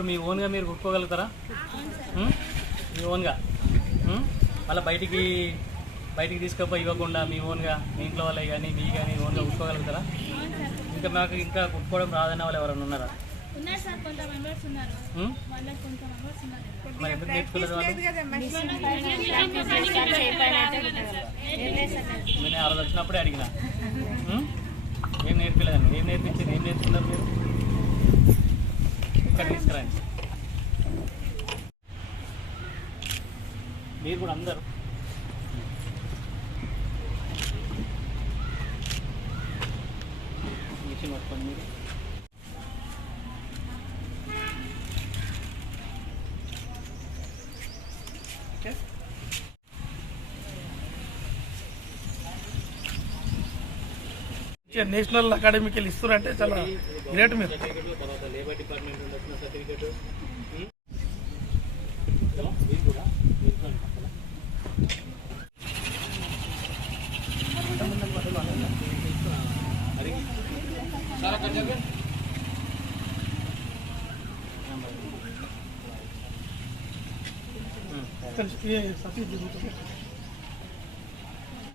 ఇప్పుడు మీ ఓన్గా మీరు కుట్టుకోగలుగుతారా? మీ ఓన్గా మళ్ళీ బయటికి తీసుకపోయి ఇవ్వకుండా మీ ఓన్గా మీ ఇంట్లో వాళ్ళే కానీ మీ కానీ ఓన్గా కుట్టుకోగలుగుతారా? ఇంకా కుట్టుకోవడం రాదన్న వాళ్ళు ఎవరైనా ఉన్నారా? మరి ఎందుకు నేర్చుకోలేదు వాళ్ళు? నేను ఆ రోజు వచ్చినప్పుడే అడిగిన ఏం నేర్పలేదండి. ఏం నేర్చుకున్నారు మీరు? ఇక్కడ తీసుకురండి మీరు కూడా అందరూ. మిషన్ పట్టుకోండి మీరు. నేషనల్ అకాడమీకి ఇస్తున్నారంటే చాలా గ్రేట్. మీరు లేబర్ డిపార్ట్మెంట్ వచ్చిన సర్టిఫికేట్ సఫీ